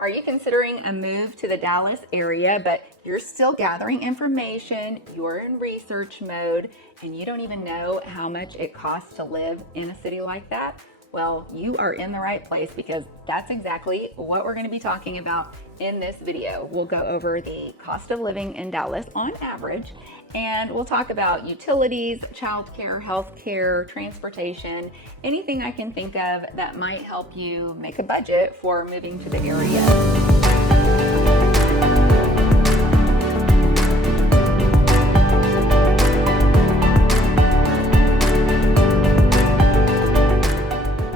Are you considering a move to the Dallas area, but you're still gathering information, you're in research mode, and you don't even know how much it costs to live in a city like that? Well, you are in the right place because that's exactly what we're going to be talking about in this video. We'll go over the cost of living in Dallas on average, and we'll talk about utilities, childcare, healthcare, transportation, anything I can think of that might help you make a budget for moving to the area.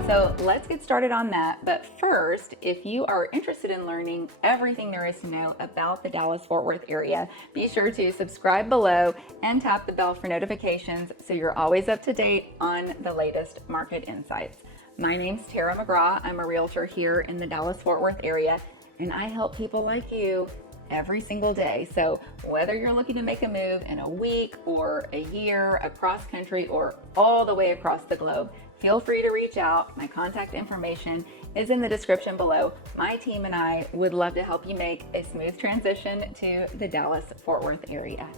So let's get started on that. But first, if you are interested in learning everything there is to know about the Dallas-Fort Worth area, be sure to subscribe below and tap the bell for notifications so you're always up to date on the latest market insights. My name's Tara McGraw. I'm a realtor here in the Dallas-Fort Worth area, and I help people like you every single day. So whether you're looking to make a move in a week or a year, across country, or all the way across the globe, feel free to reach out. My contact information is in the description below. My team and I would love to help you make a smooth transition to the Dallas-Fort Worth area.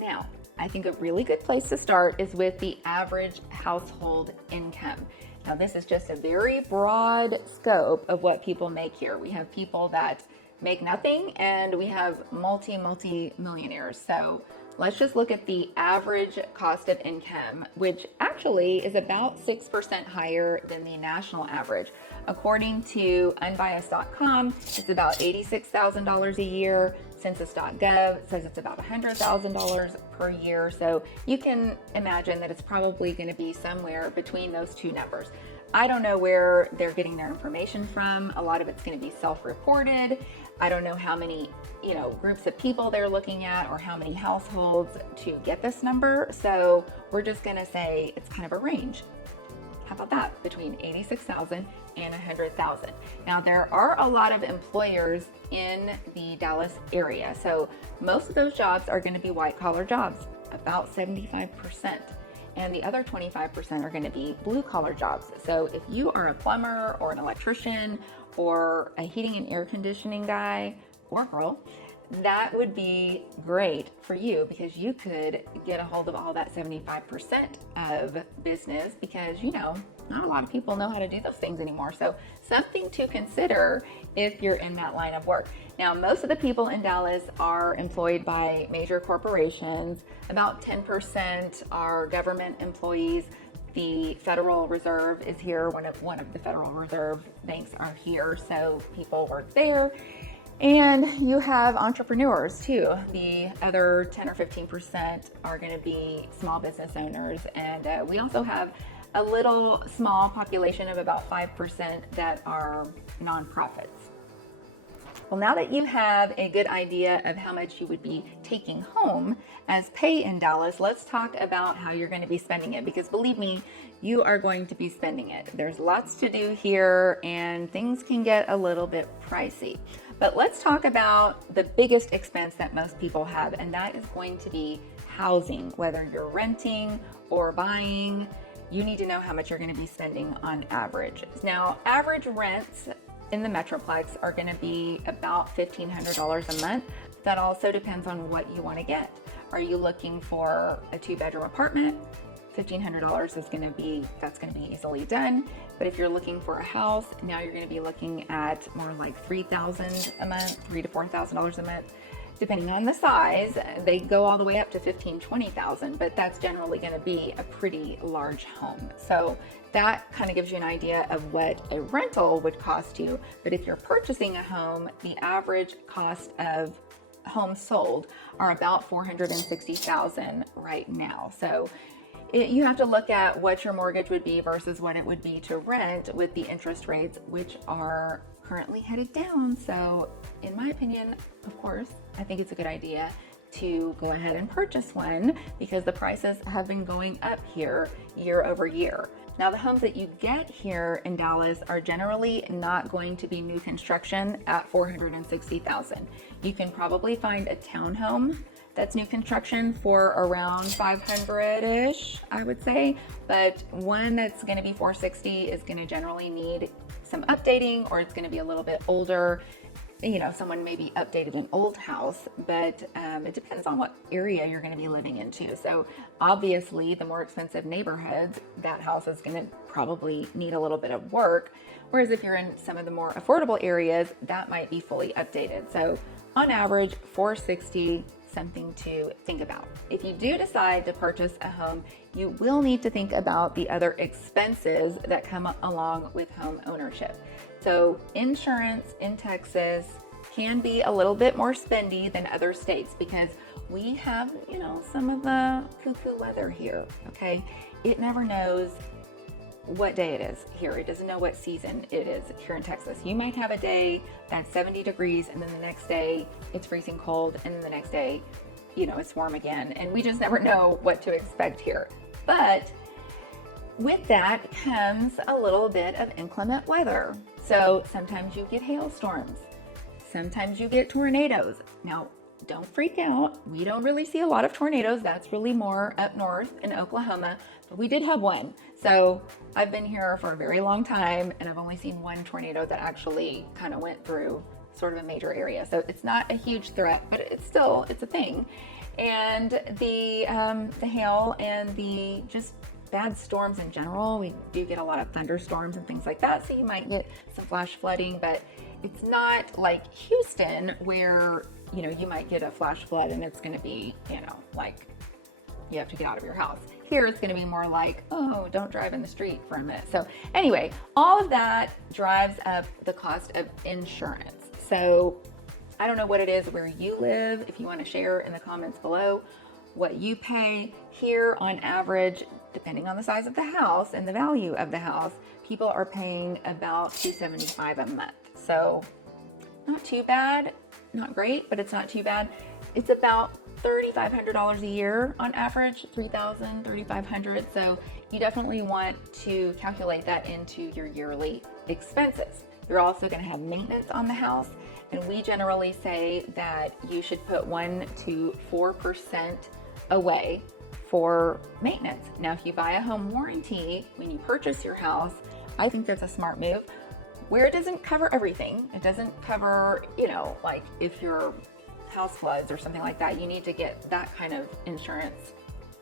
Now, I think a really good place to start is with the average household income. Now, this is just a very broad scope of what people make here. We have people that make nothing, and we have multi-millionaires. So let's just look at the average cost of income, which actually is about 6% higher than the national average. According to unbiased.com, it's about $86,000 a year. Census.gov says it's about $100,000 per year. So you can imagine that it's probably going to be somewhere between those two numbers. I don't know where they're getting their information from. A lot of it's going to be self-reported. I don't know how many, groups of people they're looking at or how many households to get this number. So we're just going to say it's kind of a range. How about that? Between 86,000 and 100,000. Now, there are a lot of employers in the Dallas area. So most of those jobs are going to be white collar jobs, about 75%. And the other 25% are going to be blue collar jobs. So if you are a plumber or an electrician or a heating and air conditioning guy or girl, that would be great for you because you could get a hold of all that 75% of business because, not a lot of people know how to do those things anymore. So something to consider if you're in that line of work. Now, most of the people in Dallas are employed by major corporations. About 10% are government employees. The Federal Reserve is here. One of the Federal Reserve banks are here, so people work there. And you have entrepreneurs too. The other 10 or 15% are going to be small business owners. And we also have a little small population of about 5% that are nonprofits. Well, now that you have a good idea of how much you would be taking home as pay in Dallas, let's talk about how you're going to be spending it, because believe me, you are going to be spending it. There's lots to do here and things can get a little bit pricey. But let's talk about the biggest expense that most people have, and that is going to be housing. Whether you're renting or buying, you need to know how much you're going to be spending on average. Now, average rents in the Metroplex are going to be about $1,500 a month. That also depends on what you want to get. Are you looking for a 2-bedroom apartment? $1,500 is going to be easily done. But if you're looking for a house, now you're going to be looking at more like $3,000 a month, $3,000 to $4,000 a month. Depending on the size, they go all the way up to $15,000, $20,000, but that's generally going to be a pretty large home. So that kind of gives you an idea of what a rental would cost you. But if you're purchasing a home, the average cost of homes sold are about $460,000 right now. So you have to look at what your mortgage would be versus what it would be to rent with the interest rates, which are currently headed down. So in my opinion, of course, I think it's a good idea to go ahead and purchase one because the prices have been going up here year over year. Now, the homes that you get here in Dallas are generally not going to be new construction at $460,000. You can probably find a townhome that's new construction for around $500-ish, I would say. But one that's going to be $460 is going to generally need some updating, or it's going to be a little bit older. someone maybe updated an old house, but it depends on what area you're going to be living into. So obviously, the more expensive neighborhoods, that house is going to probably need a little bit of work. Whereas if you're in some of the more affordable areas, that might be fully updated. So on average, $460, something to think about. If you do decide to purchase a home, you will need to think about the other expenses that come along with home ownership. So insurance in Texas can be a little bit more spendy than other states because we have, some of the cuckoo weather here, okay? It never knows what day it is here. It doesn't know what season it is here in Texas. You might have a day that's 70 degrees and then the next day it's freezing cold and then the next day, it's warm again. And we just never know what to expect here. But with that comes a little bit of inclement weather. So sometimes you get hailstorms. Sometimes you get tornadoes. Now, don't freak out. We don't really see a lot of tornadoes. That's really more up north in Oklahoma. But we did have one. So I've been here for a very long time and I've only seen one tornado that actually kind of went through sort of a major area. So it's not a huge threat, but it's a thing. And the hail and the just bad storms in general, we do get a lot of thunderstorms and things like that. So you might get some flash flooding, but it's not like Houston where, you might get a flash flood and it's going to be, like you have to get out of your house. Here it's going to be more like, oh, don't drive in the street for a minute. So anyway, all of that drives up the cost of insurance. So I don't know what it is where you live. If you want to share in the comments below what you pay here on average, depending on the size of the house and the value of the house, people are paying about $275 a month. So not too bad, not great, but it's not too bad. It's about $3,500 a year on average, $3,000, $3,500. So you definitely want to calculate that into your yearly expenses. You're also going to have maintenance on the house. And we generally say that you should put 1 to 4% away for maintenance. Now, if you buy a home warranty when you purchase your house, I think that's a smart move where it doesn't cover everything. It doesn't cover, like if your house floods or something like that, you need to get that kind of insurance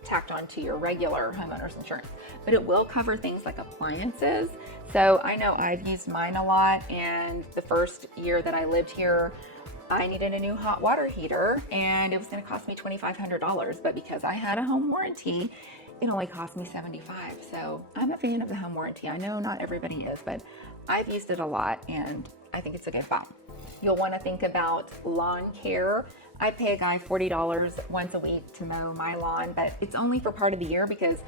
tacked onto your regular homeowner's insurance. But it will cover things like appliances. So I know I've used mine a lot, and the first year that I lived here, I needed a new hot water heater and it was going to cost me $2,500, but because I had a home warranty, it only cost me $75. So I'm a fan of the home warranty. I know not everybody is, but I've used it a lot and I think it's a good buy. You'll want to think about lawn care. I pay a guy $40 once a week to mow my lawn, but it's only for part of the year because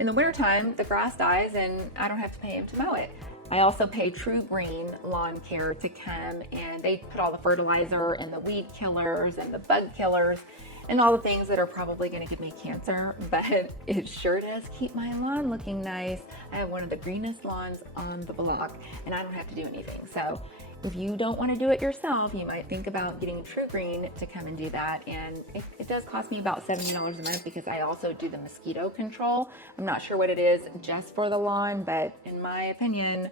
in the wintertime, the grass dies and I don't have to pay him to mow it. I also pay True Green Lawn Care to come and they put all the fertilizer and the weed killers and the bug killers and all the things that are probably going to give me cancer, but it sure does keep my lawn looking nice. I have one of the greenest lawns on the block and I don't have to do anything. So if you don't want to do it yourself, you might think about getting True Green to come and do that. And it does cost me about $70 a month because I also do the mosquito control. I'm not sure what it is just for the lawn, but in my opinion,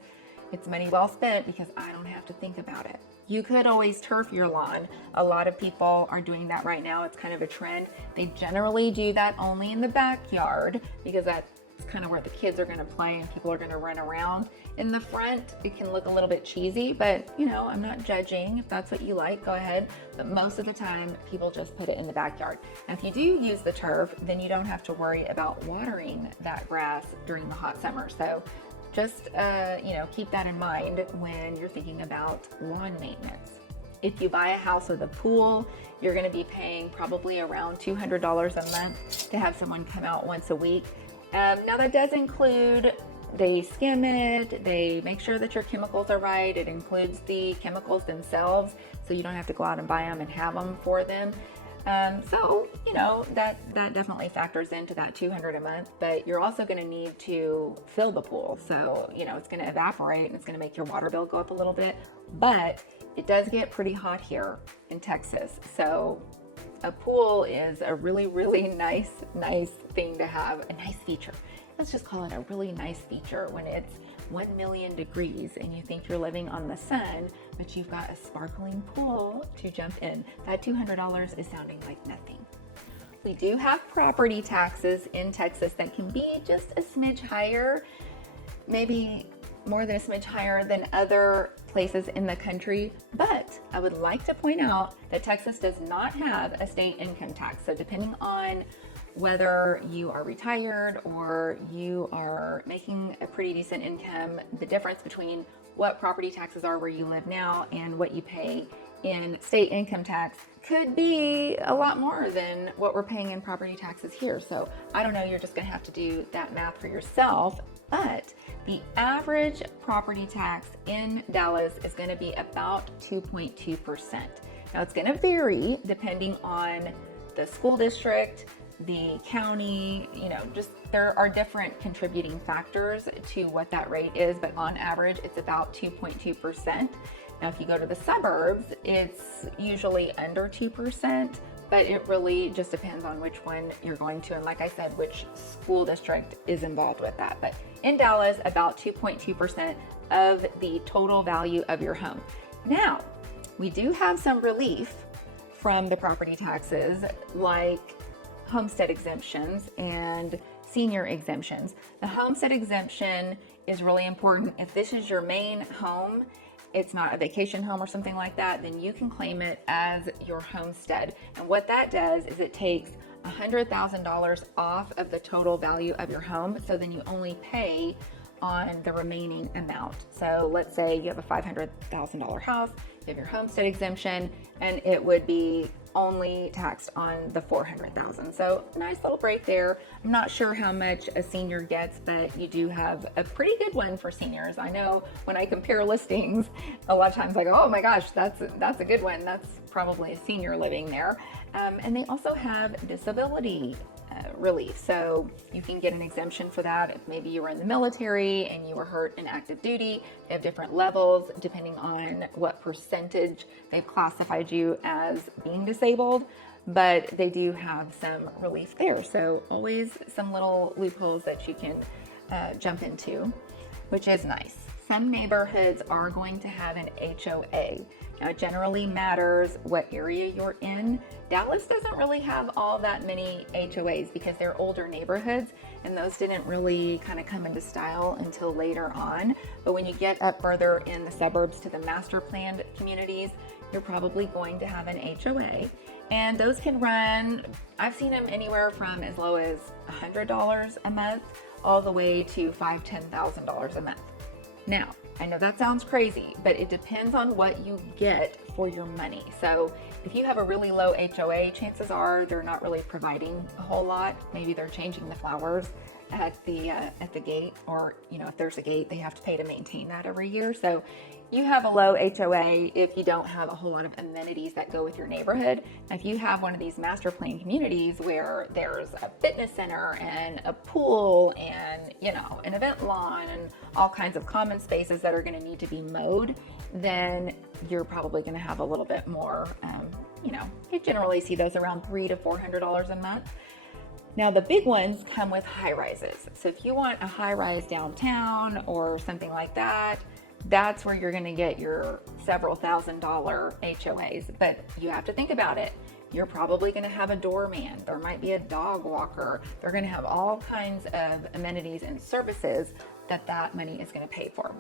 it's money well spent because I don't have to think about it. You could always turf your lawn. A lot of people are doing that right now. It's kind of a trend. They generally do that only in the backyard because that's kind of where the kids are going to play and people are going to run around. In the front, it can look a little bit cheesy, but I'm not judging. If that's what you like, go ahead. But most of the time, people just put it in the backyard. Now, if you do use the turf, then you don't have to worry about watering that grass during the hot summer. So just, keep that in mind when you're thinking about lawn maintenance. If you buy a house with a pool, you're going to be paying probably around $200 a month to have someone come out once a week. Now that does include, they skim it, they make sure that your chemicals are right. It includes the chemicals themselves, so you don't have to go out and buy them and have them for them. That definitely factors into that $200 a month, but you're also going to need to fill the pool. So, it's going to evaporate and it's going to make your water bill go up a little bit, but it does get pretty hot here in Texas. So a pool is a really, really nice thing to have, a nice feature. Let's just call it a really nice feature when it's 1 million degrees and you think you're living on the sun, but you've got a sparkling pool to jump in. That $200 is sounding like nothing. We do have property taxes in Texas that can be just a smidge higher, maybe more than a smidge higher than other places in the country. But I would like to point out that Texas does not have a state income tax. So depending on whether you are retired or you are making a pretty decent income, the difference between what property taxes are where you live now and what you pay in state income tax could be a lot more than what we're paying in property taxes here. So I don't know, you're just gonna have to do that math for yourself. But the average property tax in Dallas is gonna be about 2.2%. Now it's gonna vary depending on the school district, the county, just there are different contributing factors to what that rate is, but on average, it's about 2.2%. Now, if you go to the suburbs, it's usually under 2%, but it really just depends on which one you're going to. And like I said, which school district is involved with that. But in Dallas, about 2.2% of the total value of your home. Now, we do have some relief from the property taxes, like homestead exemptions and senior exemptions. The homestead exemption is really important. If this is your main home, it's not a vacation home or something like that, then you can claim it as your homestead. And what that does is it takes $100,000 off of the total value of your home. So then you only pay on the remaining amount. So let's say you have a $500,000 house, you have your homestead exemption, and it would be only taxed on the $400,000. So nice little break there. I'm not sure how much a senior gets, but you do have a pretty good one for seniors. I know when I compare listings, a lot of times I go, oh my gosh, that's a good one. That's probably a senior living there. And they also have disability relief. So you can get an exemption for that if maybe you were in the military and you were hurt in active duty. They have different levels depending on what percentage they've classified you as being disabled, but they do have some relief there. So always some little loopholes that you can jump into, which is nice. Some neighborhoods are going to have an HOA. Now, it generally matters what area you're in. Dallas doesn't really have all that many HOAs because they're older neighborhoods, and those didn't really kind of come into style until later on. But when you get up further in the suburbs to the master planned communities, you're probably going to have an HOA. And those can run, I've seen them anywhere from as low as $100 a month all the way to $5,000, $10,000 a month. Now, I know that sounds crazy, but it depends on what you get for your money. So if you have a really low HOA, chances are they're not really providing a whole lot. Maybe they're changing the flowers at the gate, or if there's a gate, they have to pay to maintain that every year. So you have a low HOA if you don't have a whole lot of amenities that go with your neighborhood. Now, if you have one of these master plan communities where there's a fitness center and a pool and an event lawn and all kinds of common spaces that are going to need to be mowed, then you're probably going to have a little bit more. You generally see those around $300 to $400 a month. Now, the big ones come with high rises. So if you want a high rise downtown or something like that, that's where you're going to get your several $1,000 HOAs. But you have to think about it. You're probably going to have a doorman. There might be a dog walker. They're going to have all kinds of amenities and services that money is going to pay for.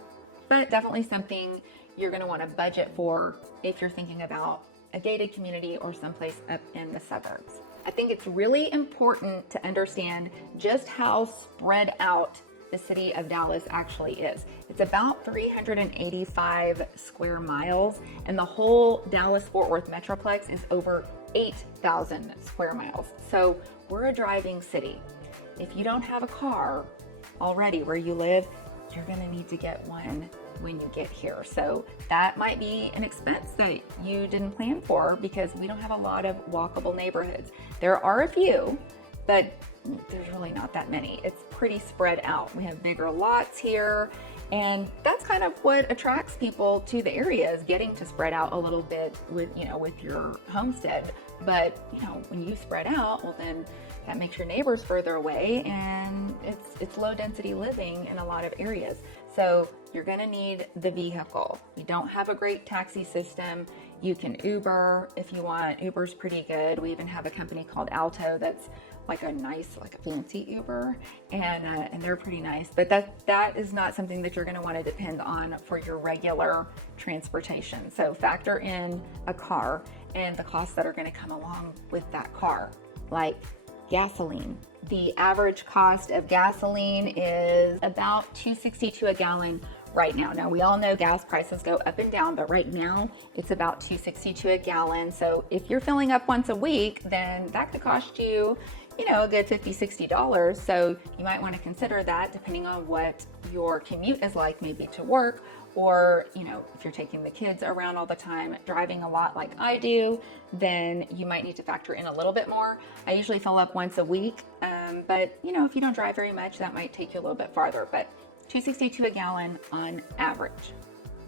But definitely something you're going to want to budget for if you're thinking about a gated community or someplace up in the suburbs. I think it's really important to understand just how spread out the city of Dallas actually is. It's about 385 square miles, and the whole Dallas-Fort Worth Metroplex is over 8,000 square miles. So we're a driving city. If you don't have a car already where you live, you're gonna need to get one when you get here. So that might be an expense that you didn't plan for because we don't have a lot of walkable neighborhoods. There are a few, but there's really not that many. It's pretty spread out. We have bigger lots here, and that's kind of what attracts people to the area, is getting to spread out a little bit with your homestead. But when you spread out, well, then that makes your neighbors further away, and it's low density living in a lot of areas. So you're gonna need the vehicle. We don't have a great taxi system. You can Uber if you want. Uber's pretty good. We even have a company called Alto that's like a nice, like a fancy Uber, and they're pretty nice. But that is not something that you're gonna wanna depend on for your regular transportation. So factor in a car and the costs that are gonna come along with that car, like gasoline. The average cost of gasoline is about $2.62 a gallon right now. Now we all know gas prices go up and down, but right now it's about $2.62 a gallon. So if you're filling up once a week, then that could cost you, a good $50-$60. So you might want to consider that depending on what your commute is like, maybe to work, or if you're taking the kids around all the time, driving a lot like I do, then you might need to factor in a little bit more. I usually fill up once a week, but if you don't drive very much, that might take you a little bit farther, but $2.62 a gallon on average.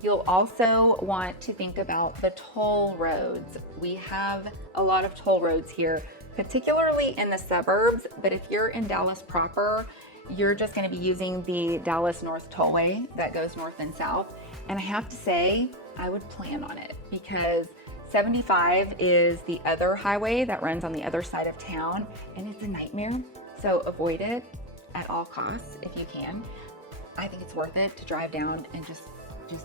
You'll also want to think about the toll roads. We have a lot of toll roads here, particularly in the suburbs, but if you're in Dallas proper, you're just going to be using the Dallas North Tollway that goes north and south. And I have to say, I would plan on it because 75 is the other highway that runs on the other side of town, and it's a nightmare. So avoid it at all costs if you can. I think it's worth it to drive down and just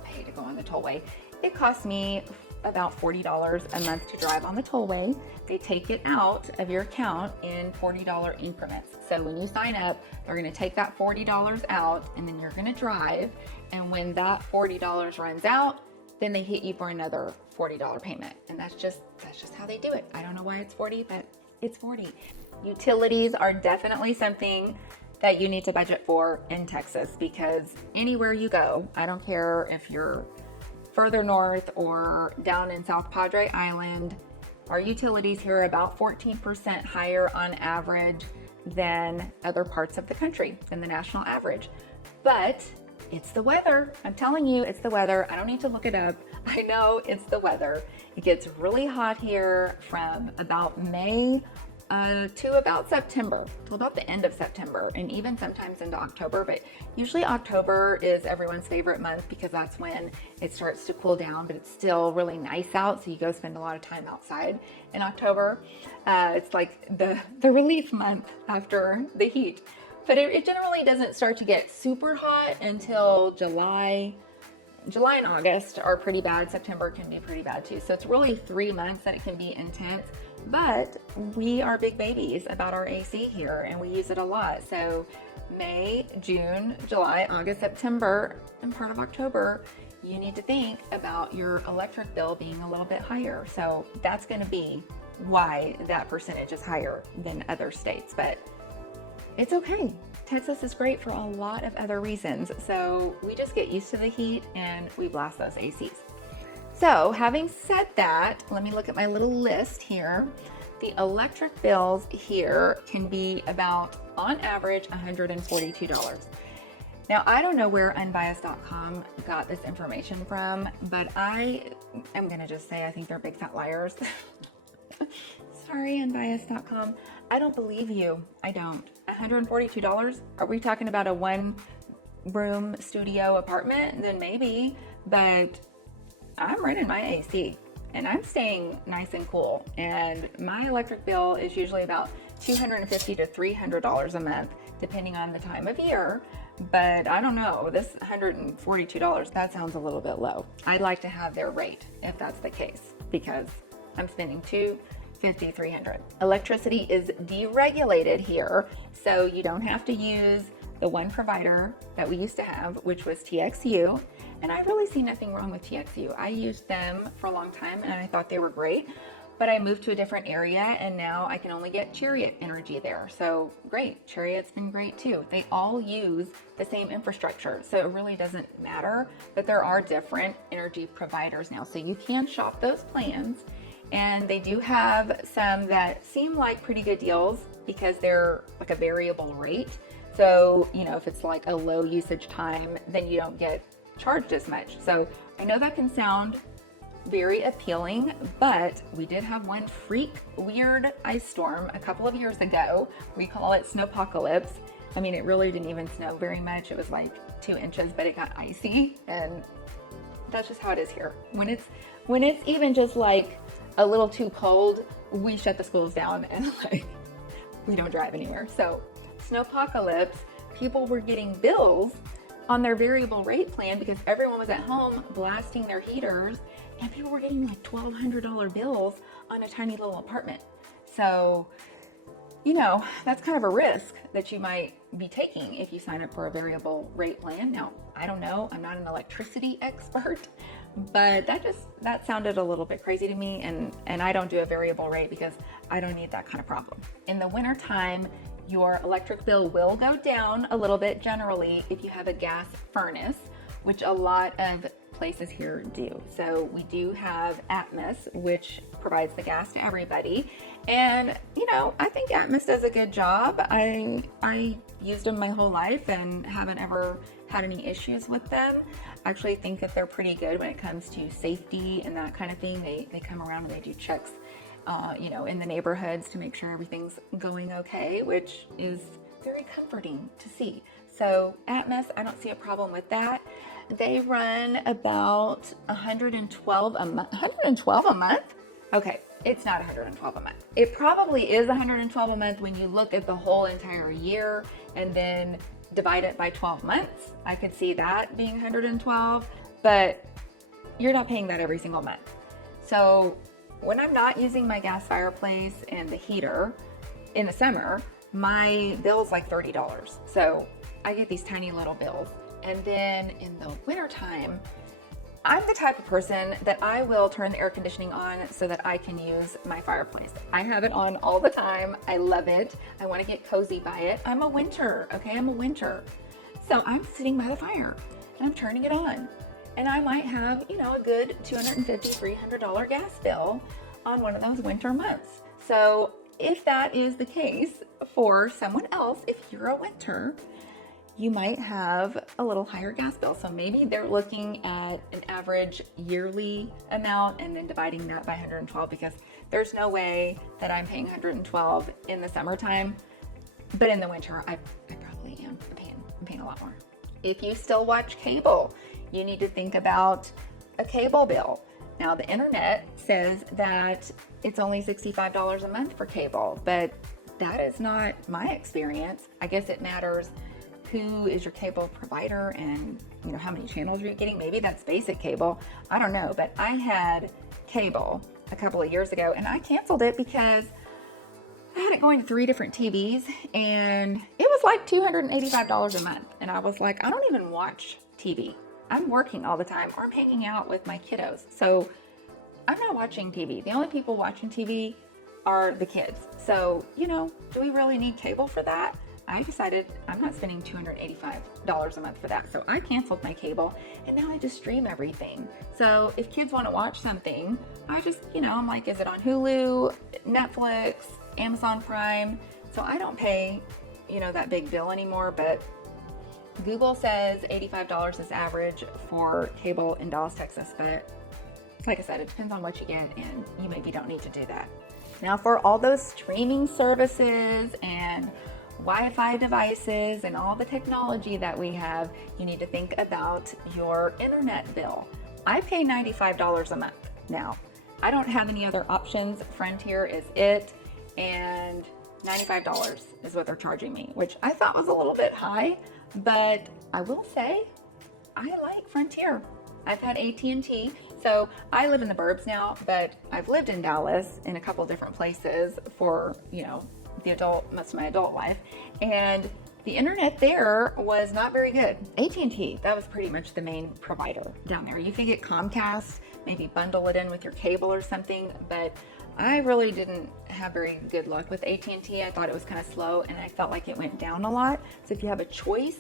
pay to go on the tollway. It costs me about $40 a month to drive on the tollway. They take it out of your account in $40 increments. So when you sign up, they're going to take that $40 out, and then you're going to drive. And when that $40 runs out, then they hit you for another $40 payment. And that's just how they do it. I don't know why it's 40, but it's 40. Utilities are definitely something that you need to budget for in Texas, because anywhere you go, I don't care if you're further north or down in South Padre Island, our utilities here are about 14% higher on average than other parts of the country, than the national average. But it's the weather. I'm telling you, it's the weather. I don't need to look it up. I know it's the weather. It gets really hot here from about May to about September, to about the end of September, and even sometimes into October. But usually October is everyone's favorite month because that's when it starts to cool down, but it's still really nice out. So you go spend a lot of time outside in October. It's like the relief month after the heat. But it generally doesn't start to get super hot until July. July and August are pretty bad. September can be pretty bad too. So it's really 3 months that it can be intense. But we are big babies about our AC here, and we use it a lot. So May, June, July, August, September, and part of October, you need to think about your electric bill being a little bit higher. So that's going to be why that percentage is higher than other states. But it's okay. Texas is great for a lot of other reasons. So we just get used to the heat and we blast those ACs. So having said that, let me look at my little list here. The electric bills here can be about, on average, $142. Now, I don't know where unbiased.com got this information from, but I am going to just say I think they're big fat liars. Sorry, unbiased.com. I don't believe you. I don't. $142? Are we talking about a one-room studio apartment? Then maybe, but I'm running my AC and I'm staying nice and cool. And my electric bill is usually about $250 to $300 a month, depending on the time of year. But I don't know, this $142, that sounds a little bit low. I'd like to have their rate if that's the case, because I'm spending $250, $300. Electricity is deregulated here, so you don't have to use the one provider that we used to have, which was TXU. And I really see nothing wrong with TXU. I used them for a long time and I thought they were great, but I moved to a different area and now I can only get Chariot energy there. So great, Chariot's been great too. They all use the same infrastructure, so it really doesn't matter, but there are different energy providers now. So you can shop those plans, and they do have some that seem like pretty good deals because they're like a variable rate. So, if it's like a low usage time, then you don't get charged as much. So I know that can sound very appealing, but we did have one freak weird ice storm a couple of years ago. We call it snowpocalypse. I mean, it really didn't even snow very much. It was like 2 inches, but it got icy, and that's just how it is here. When it's even just like a little too cold, we shut the schools down and like we don't drive anywhere. So snowpocalypse, people were getting bills on their variable rate plan because everyone was at home blasting their heaters, and people were getting like $1,200 bills on a tiny little apartment. So, you know, that's kind of a risk that you might be taking if you sign up for a variable rate plan. Now, I don't know, I'm not an electricity expert, but that sounded a little bit crazy to me, and I don't do a variable rate because I don't need that kind of problem. In the wintertime, your electric bill will go down a little bit generally if you have a gas furnace, which a lot of places here do. So we do have Atmos, which provides the gas to everybody. And, you know, I think Atmos does a good job. I used them my whole life and haven't ever had any issues with them. I actually think that they're pretty good when it comes to safety and that kind of thing. They come around and they do checks, you know, in the neighborhoods to make sure everything's going okay, which is very comforting to see. So Atmos, I don't see a problem with that. They run about 112 a month. 112 a month? Okay, it's not 112 a month. It probably is 112 a month when you look at the whole entire year and then divide it by 12 months. I could see that being 112, but you're not paying that every single month. So when I'm not using my gas fireplace and the heater in the summer, my bill's like $30. So I get these tiny little bills. And then in the wintertime, I'm the type of person that I will turn the air conditioning on so that I can use my fireplace. I have it on all the time. I love it. I want to get cozy by it. I'm a winter, okay? I'm a winter. So I'm sitting by the fire and I'm turning it on. And I might have, you know, a good $250, $300 gas bill on one of those winter months. So if that is the case for someone else, if you're a winter, you might have a little higher gas bill. So maybe they're looking at an average yearly amount and then dividing that by 112, because there's no way that I'm paying 112 in the summertime, but in the winter, I probably am paying a lot more. If you still watch cable, you need to think about a cable bill. Now, the internet says that it's only $65 a month for cable, but that is not my experience. I guess it matters who is your cable provider and, you know, how many channels you're getting. Maybe that's basic cable. I don't know, but I had cable a couple of years ago and I canceled it because I had it going to 3 different TVs and it was like $285 a month. And I was like, I don't even watch TV. I'm working all the time or I'm hanging out with my kiddos. So I'm not watching TV. The only people watching TV are the kids. So, you know, do we really need cable for that? I decided I'm not spending $285 a month for that. So I canceled my cable and now I just stream everything. So if kids want to watch something, I just, you know, I'm like, is it on Hulu, Netflix, Amazon Prime? So I don't pay, you know, that big bill anymore, but Google says $85 is average for cable in Dallas, Texas. But like I said, it depends on what you get and you maybe don't need to do that. Now for all those streaming services and Wi-Fi devices and all the technology that we have, you need to think about your internet bill. I pay $95 a month now. I don't have any other options. Frontier is it, and $95 is what they're charging me, which I thought was a little bit high, but I will say I like Frontier. I've had AT&T, so I live in the burbs now, but I've lived in Dallas in a couple different places for, you know, most of my adult life, and the internet there was not very good. AT&T, that was pretty much the main provider down there. You could get Comcast, maybe bundle it in with your cable or something, but I really didn't have very good luck with AT&T. I thought it was kind of slow and I felt like it went down a lot. So if you have a choice,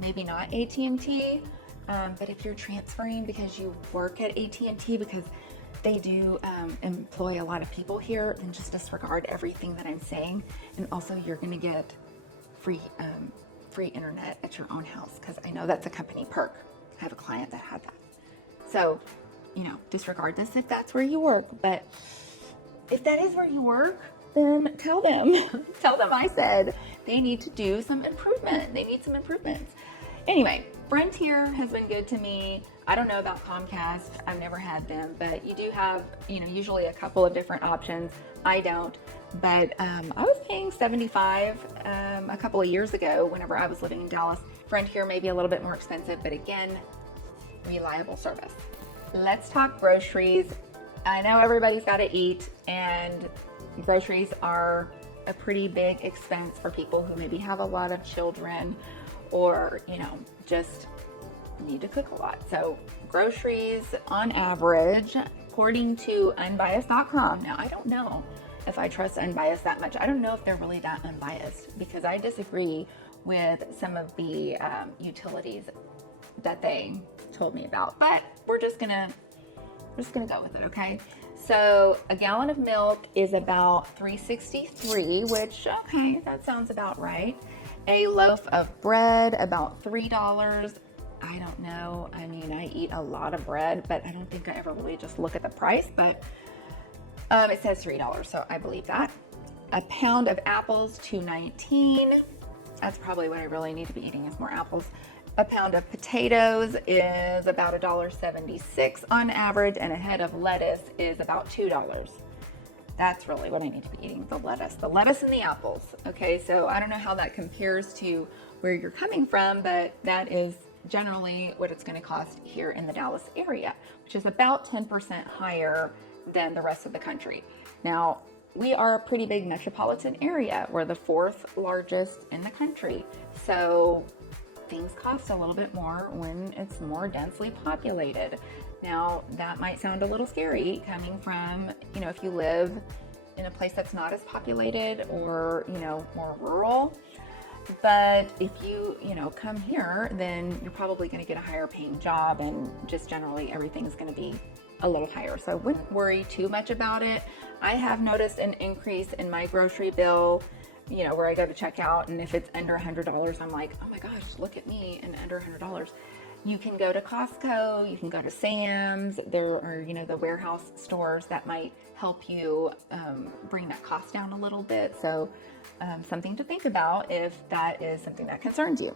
maybe not AT&T, but if you're transferring because you work at AT&T, because they do employ a lot of people here, then just disregard everything that I'm saying. And also you're going to get free internet at your own house, because I know that's a company perk. I have a client that had that. So, you know, disregard this if that's where you work. But if that is where you work, then tell them. Tell them I said they need to do some improvement. They need some improvements. Anyway, Frontier has been good to me. I don't know about Comcast. I've never had them, but you do have, usually a couple of different options. I don't, but I was paying $75 a couple of years ago whenever I was living in Dallas. Frontier may be a little bit more expensive, but again, reliable service. Let's talk groceries. I know everybody's got to eat, and groceries are a pretty big expense for people who maybe have a lot of children or, just need to cook a lot. So groceries on average, according to unbiased.com. Now, I don't know if I trust Unbiased that much. I don't know if they're really that unbiased, because I disagree with some of the utilities that they told me about, but we're just gonna go with it, okay? So a gallon of milk is about $3.63, which, okay, that sounds about right. A loaf of bread, about $3. I don't know. I mean, I eat a lot of bread, but I don't think I ever really just look at the price, but it says $3, so I believe that. A pound of apples, $2.19. That's probably what I really need to be eating, is more apples. A pound of potatoes is about $1.76 on average, and a head of lettuce is about $2. That's really what I need to be eating, the lettuce and the apples. Okay, so I don't know how that compares to where you're coming from, but that is generally what it's going to cost here in the Dallas area, which is about 10% higher than the rest of the country. Now, we are a pretty big metropolitan area. We're the 4th largest in the country. So things cost a little bit more when it's more densely populated. Now, that might sound a little scary coming from, if you live in a place that's not as populated or, more rural. But if you, come here, then you're probably going to get a higher paying job, and just generally everything's going to be a little higher. So I wouldn't worry too much about it. I have noticed an increase in my grocery bill, where I go to check out, and if it's under $100, I'm like, oh my gosh, look at me, and under $100. You can go to Costco, you can go to Sam's. There are, the warehouse stores that might help you bring that cost down a little bit. So something to think about if that is something that concerns you.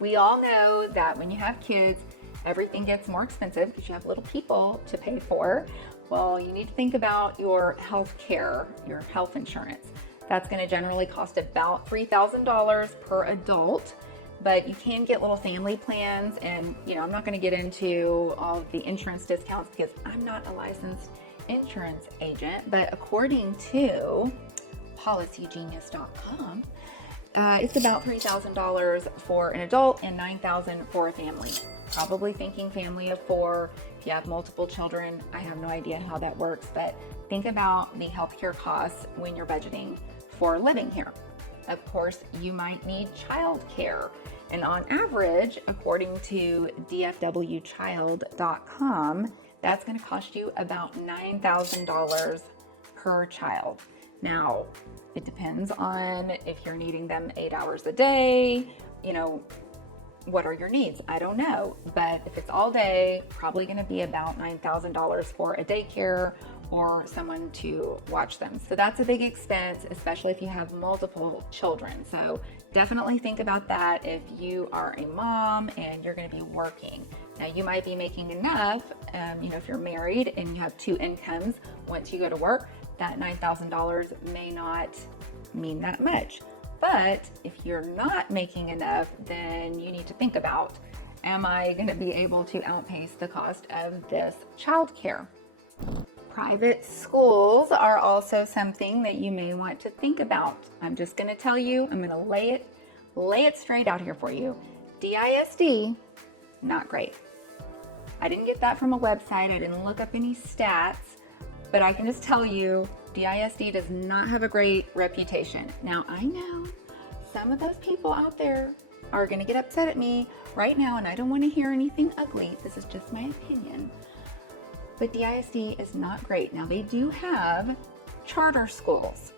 We all know that when you have kids, everything gets more expensive because you have little people to pay for. Well, you need to think about your health care, your health insurance. That's going to generally cost about $3,000 per adult. But you can get little family plans, and I'm not going to get into all of the insurance discounts because I'm not a licensed insurance agent, but according to policygenius.com, it's about $3,000 for an adult and $9,000 for a family. Probably thinking family of 4. If you have multiple children, I have no idea how that works, but think about the healthcare costs when you're budgeting for living here. Of course, you might need childcare. And on average, according to dfwchild.com, that's going to cost you about $9,000 per child. Now, it depends on if you're needing them 8 hours a day, what are your needs? I don't know. But if it's all day, probably going to be about $9,000 for a daycare or someone to watch them. So that's a big expense, especially if you have multiple children. So definitely think about that if you are a mom and you're going to be working. Now, you might be making enough, if you're married and you have 2 incomes, once you go to work, that $9,000 may not mean that much. But if you're not making enough, then you need to think about, am I going to be able to outpace the cost of this childcare? Private schools are also something that you may want to think about. I'm just going to tell you, I'm going to lay it straight out here for you. DISD, not great. I didn't get that from a website. I didn't look up any stats, but I can just tell you, DISD does not have a great reputation. Now, I know some of those people out there are going to get upset at me right now, and I don't want to hear anything ugly. This is just my opinion. But DISD is not great. Now, they do have charter schools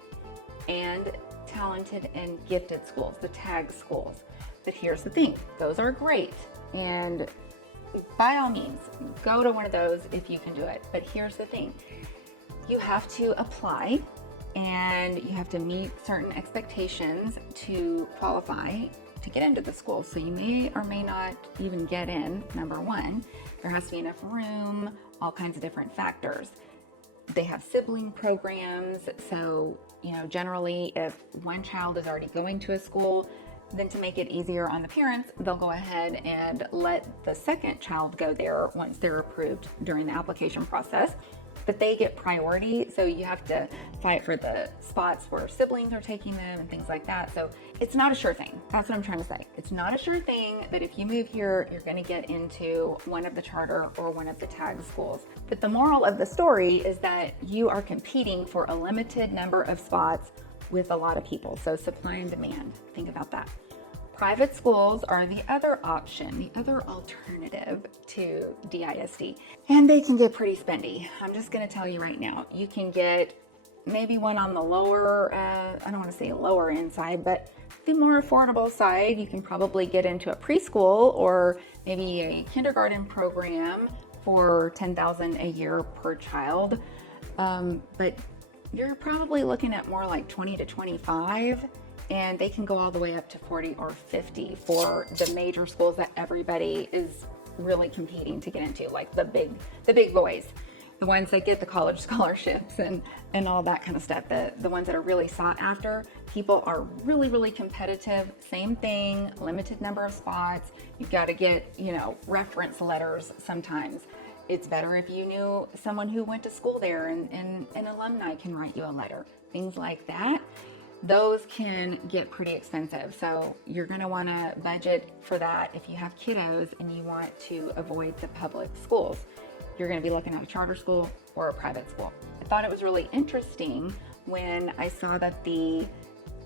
and talented and gifted schools, the tag schools. But here's the thing, those are great. And by all means, go to one of those if you can do it. But here's the thing, you have to apply and you have to meet certain expectations to qualify to get into the school. So you may or may not even get in, number one. There has to be enough room, all kinds of different factors. They have sibling programs. So, generally if one child is already going to a school, then to make it easier on the parents, they'll go ahead and let the second child go there once they're approved during the application process. But they get priority, so you have to fight for the spots where siblings are taking them and things like that. So it's not a sure thing. That's what I'm trying to say. It's not a sure thing, but if you move here, you're going to get into one of the charter or one of the tag schools. But the moral of the story is that you are competing for a limited number of spots with a lot of people. So supply and demand. Think about that. Private schools are the other option, the other alternative to DISD, and they can get pretty spendy. I'm just going to tell you right now, you can get maybe one on the lower, I don't want to say lower end side, but the more affordable side. You can probably get into a preschool or maybe a kindergarten program for $10,000 a year per child, but you're probably looking at more like 20 to 25. And they can go all the way up to 40 or 50 for the major schools that everybody is really competing to get into, like the big boys, the ones that get the college scholarships and all that kind of stuff. The ones that are really sought after. People are really, really competitive. Same thing, limited number of spots. You've got to get, reference letters sometimes. It's better if you knew someone who went to school there and an alumni can write you a letter, things like that. Those can get pretty expensive. So you're going to want to budget for that if you have kiddos and you want to avoid the public schools. You're going to be looking at a charter school or a private school. I thought it was really interesting when I saw that the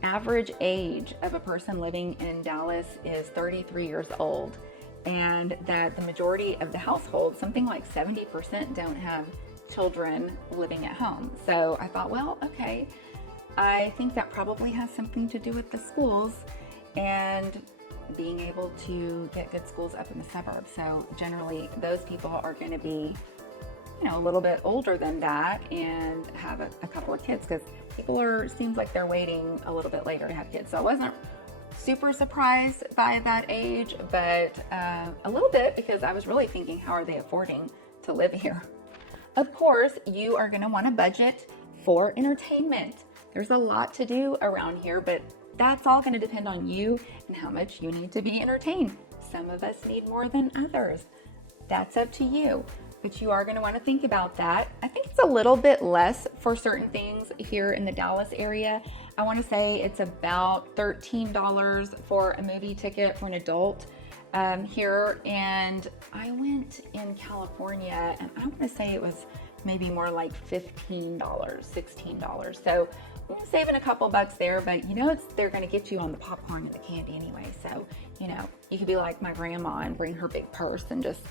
average age of a person living in Dallas is 33 years old, and that the majority of the households, something like 70%, don't have children living at home. So I thought, well, okay, I think that probably has something to do with the schools and being able to get good schools up in the suburbs. So generally those people are going to be, a little bit older than that and have a couple of kids, because seems like they're waiting a little bit later to have kids. So I wasn't super surprised by that age, but a little bit, because I was really thinking, how are they affording to live here? Of course, you are going to want to budget for entertainment. There's a lot to do around here, but that's all going to depend on you and how much you need to be entertained. Some of us need more than others. That's up to you, but you are going to want to think about that. I think it's a little bit less for certain things here in the Dallas area. I want to say it's about $13 for a movie ticket for an adult here. And I went in California and I want to say it was maybe more like $15, $16. So we're saving a couple bucks there, but they're going to get you on the popcorn and the candy anyway. So, you could be like my grandma and bring her big purse and just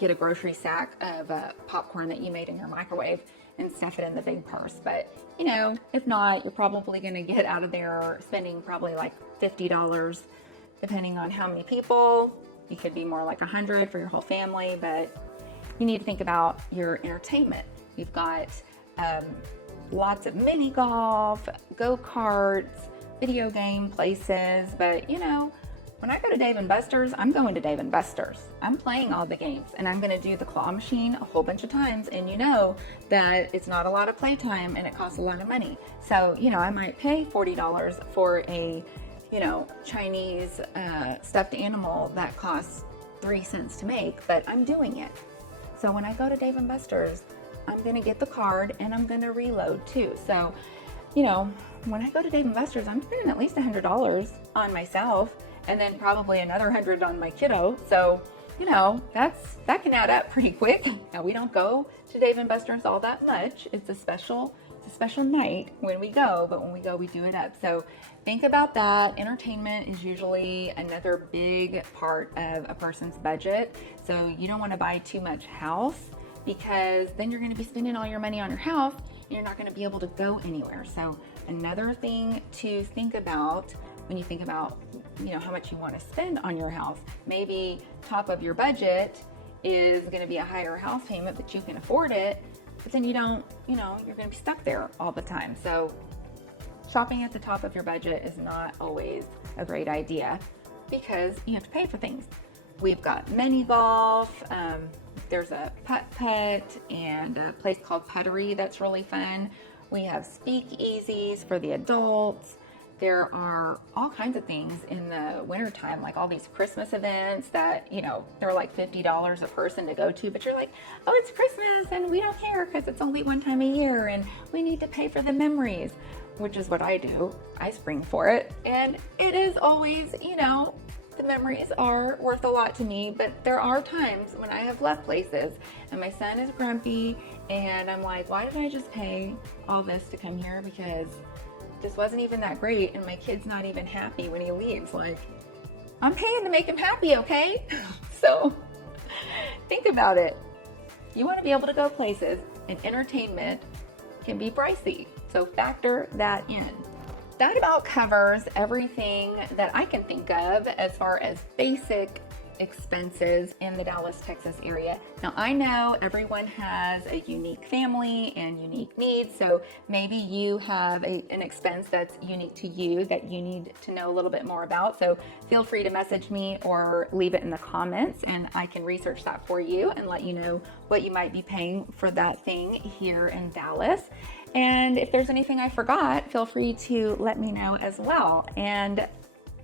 get a grocery sack of popcorn that you made in your microwave and stuff it in the big purse. But, if not, you're probably going to get out of there spending probably like $50, depending on how many people. You could be more like $100 for your whole family, but you need to think about your entertainment. You've got lots of mini golf, go-karts, video game places, but when I go to Dave & Buster's, I'm going to Dave & Buster's. I'm playing all the games, and I'm going to do the claw machine a whole bunch of times, and that it's not a lot of playtime and it costs a lot of money. So, I might pay $40 for a, Chinese stuffed animal that costs 3 cents to make, but I'm doing it. So when I go to Dave & Buster's, I'm going to get the card and I'm going to reload too. So, when I go to Dave & Buster's, I'm spending at least $100 on myself and then probably another 100 on my kiddo. So, that can add up pretty quick. Now, we don't go to Dave & Buster's all that much. It's a special night when we go, but when we go, we do it up. So think about that. Entertainment is usually another big part of a person's budget. So you don't want to buy too much house, because then you're going to be spending all your money on your house and you're not going to be able to go anywhere. So another thing to think about when you think about, how much you want to spend on your house, maybe top of your budget is going to be a higher house payment, but you can afford it. but then you don't, you're going to be stuck there all the time. So shopping at the top of your budget is not always a great idea because you have to pay for things. We've got mini golf, there's a putt and a place called Puttery that's really fun. We have speakeasies for the adults. There are all kinds of things in the wintertime, like all these Christmas events that, they're like $50 a person to go to, but you're like, oh, it's Christmas and we don't care because it's only one time a year and we need to pay for the memories, which is what I do. I spring for it. And it is always, the memories are worth a lot to me, but there are times when I have left places and my son is grumpy and I'm like, why did I just pay all this to come here? Because this wasn't even that great and my kid's not even happy when he leaves. Like, I'm paying to make him happy, okay? So think about it. You want to be able to go places, and entertainment can be pricey. So factor that in. That about covers everything that I can think of as far as basic expenses in the Dallas, Texas area. Now, I know everyone has a unique family and unique needs, so maybe you have an expense that's unique to you that you need to know a little bit more about. So feel free to message me or leave it in the comments and I can research that for you and let you know what you might be paying for that thing here in Dallas. And if there's anything I forgot, feel free to let me know as well. And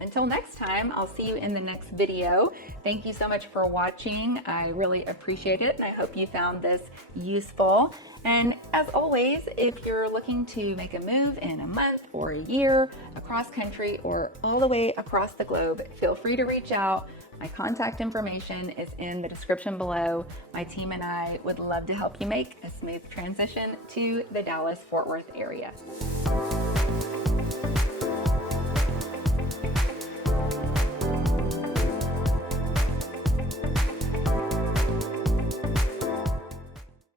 until next time, I'll see you in the next video. Thank you so much for watching. I really appreciate it, and I hope you found this useful. And as always, if you're looking to make a move in a month or a year, across country, or all the way across the globe, feel free to reach out. My contact information is in the description below. My team and I would love to help you make a smooth transition to the Dallas-Fort Worth area.